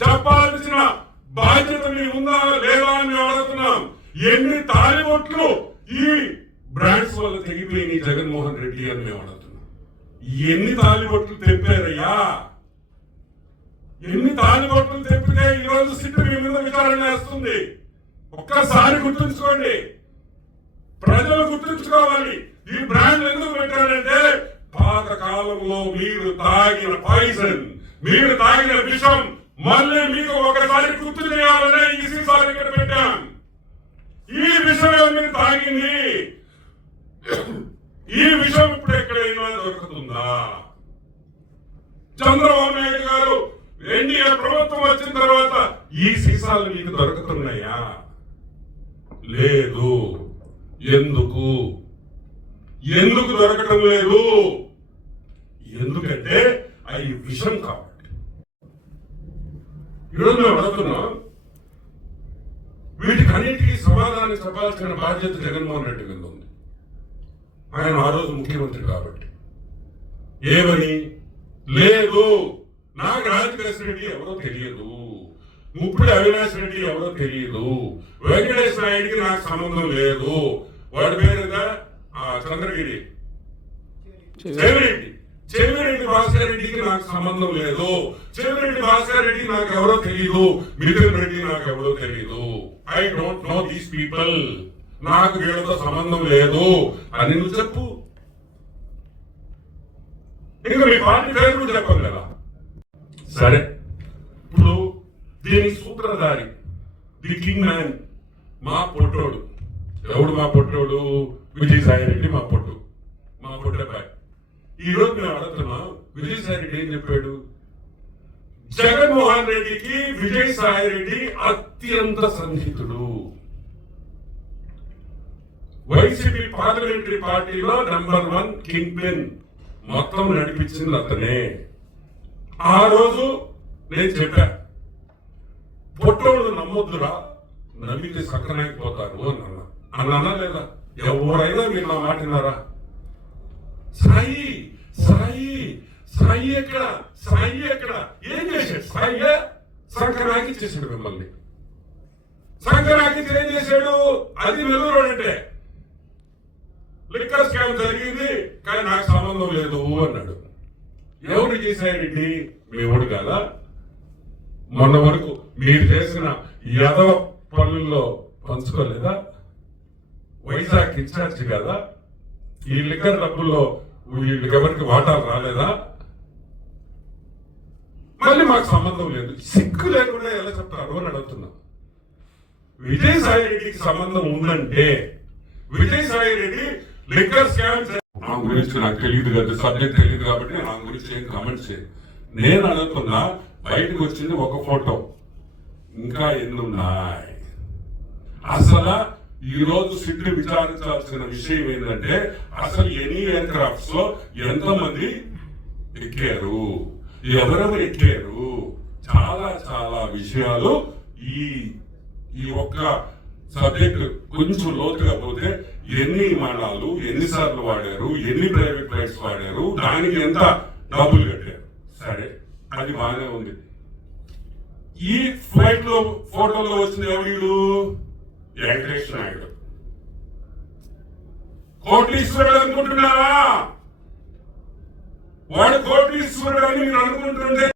చెప్పాల్సిన బాధ్యత మీ ఉందా లేదా అని మేము అడుగుతున్నాం. ఎన్ని తాలిబొట్లు ఈ బ్రాండ్స్ వల్ల తెగిపోయినాయి జగన్మోహన్ రెడ్డి అని మేము అడుగుతున్నాం. ఎన్ని తాలిబొట్లు తెంపారయ్యా ఎన్ని తాలిబొట్లు తెంపితే ఈ రోజు సిట్టు మీ మీద విచారణ వేస్తుంది? ఒక్కసారి గుర్తుంచుకోండి. ప్రజలు గుర్తుంచుకోవాలి. ఈ బ్రాండ్ ఎందుకు పెట్టారంటే పాత కాలంలో మీరు తాగిన పాయిజన్. మీరు తాగిన విషం మళ్ళీ మీకు ఒకసారి గుర్తు చేయాలనే ఈ సీసాలు ఇక్కడ పెట్టాం ఈ విషయం మీరు తాగింది. ఈ విషయం ఇప్పుడు ఎక్కడైనా దొరుకుతుందా? చంద్రబాబు నాయుడు గారు ఎన్డీఏ ప్రభుత్వం వచ్చిన తర్వాత ఈ సీసాలు మీకు దొరుకుతున్నాయా? లేదు. ఎందుకు? ఎందుకు దొరకటం లేదు? ఎందుకంటే అవి విషం కావు ఈరోజు మేము అడుగుతున్నాం వీటికి అన్నిటికీ సమాధానం చెప్పాల్సిన బాధ్యత జగన్మోహన్ రెడ్డి మీద ఉంది. ఆయన ఆ రోజు ముఖ్యమంత్రి కాబట్టి. ఏమని? లేదు. నాకు రాజకేశ్వర రెడ్డి ఎవరో తెలియదు. ముప్పుడు అవినాష్ రెడ్డి ఎవరో తెలియదు. వెంకటేశ్వర నాయుడికి నాకు సంబంధం లేదు. వాడి పేరు చంద్రగిరి. చెవిరెడ్డి చెవిరెడ్డి భాస్కర్ రెడ్డికి నాకు సంబంధం లేదు. చెవిరెడ్డి భాస్కర్ రెడ్డి నాకు ఎవరో తెలియదు మిథున్ రెడ్డి నాకు ఎవరో తెలియదు I don't know these people నాకు వీళ్ళతో సంబంధం లేదు. అని నువ్వు చెప్పు. ఇంకా మీ పార్టీ పేరు నువ్వు చెప్పదు కదా. సరే. ఇప్పుడు దీని సూత్రధారి ది కింగ్ మ్యాన్ మా పొట్టోడు. ఎవడు మా పొట్టోడు? విజయసాయి రెడ్డి మా పొట్టు. మా పొట్టబాయ్ ఈ రోజు మేము అడుగుతున్నాం విజయసాయి రెడ్డి ఏం చెప్పాడు? జగన్మోహన్ రెడ్డికి విజయసాయి రెడ్డి అత్యంత సన్నిహితుడు వైసీపీ పార్లమెంటరీ పార్టీలో నంబర్ వన్ కింగ్ పిన్ మొత్తం నడిపించింది అతనే. ఆ రోజు నేను చెప్పా పొట్టోళ్ళు నమ్మొద్దురా నమ్మితే సక్కనైపోతారు అని అన్న. అన్న లేదా? ఎవరైనా మీరు నా మాట విన్నారా? సాయి సాయి సాయి ఎక్కడ? సాయి ఎక్కడ? ఏం చేశాడు? సాయి సంక్రాంతి చేశాడు మిమ్మల్ని. సంక్రాంతి ఏం చేశాడు? అది వెలుగురు అంటే. లిక్కర్ స్కామ్ జరిగింది కానీ నాకు సంబంధం లేదు అన్నాడు. ఎవరు చేశారెడ్డి మీ కదా కాదా. మొన్న వరకు మీరు చేసిన యదవ పనుల్లో పంచుకోలేదా? వైజాగ్ ఇన్ఛార్జ్ కదా. ఈ లిక్కర్ డబ్బుల్లో ఎవరికి వాటాలు రాలేదా? మళ్ళీ మాకు సంబంధం లేదు. సిగ్గు లేకుండా ఎలా చెప్తారు? అని అడుగుతున్నా. విజయసాయి రెడ్డికి సంబంధం ఉందంటే విజయసాయి రెడ్డి లిక్కర్ స్కామ్ నా గురించి నాకు తెలియదు కదా. సబ్జెక్ట్ తెలియదు కాబట్టి నా గురించి ఏం కామెంట్ చేయను. నేను అడుగుతున్నా బయటకు వచ్చింది ఒక ఫోటో. ఇంకా ఎన్ని ఉన్నాయి? అసలు ఈ రోజు విచారించాల్సిన విషయం ఏంటంటే అసలు ఎనీ ఎయిర్ క్రాఫ్ట్స్లో ఎంతమంది ఎక్కారు? ఎవరెవరు ఎక్కారు? చాలా చాలా విషయాలు ఈ ఈ ఒక్క సబ్జెక్ట్ కొంచెం లోతుగా పోతే ఎన్ని విమానాలు ఎన్నిసార్లు వాడారు ఎన్ని ప్రైవేట్ ఫ్లైట్స్ వాడారు దానికి ఎంత డబ్బులు కట్టారు? సరే అది బాగానే ఉంది. ఈ ఫ్లైట్లో ఫోటోలో వచ్చిన ఎవరు వెంకటేశ్వర నాయుడు. కోటీశ్వరుడు అనుకుంటున్నావా? వాడు కోటీశ్వరుడు అని మీరు అనుకుంటుంటే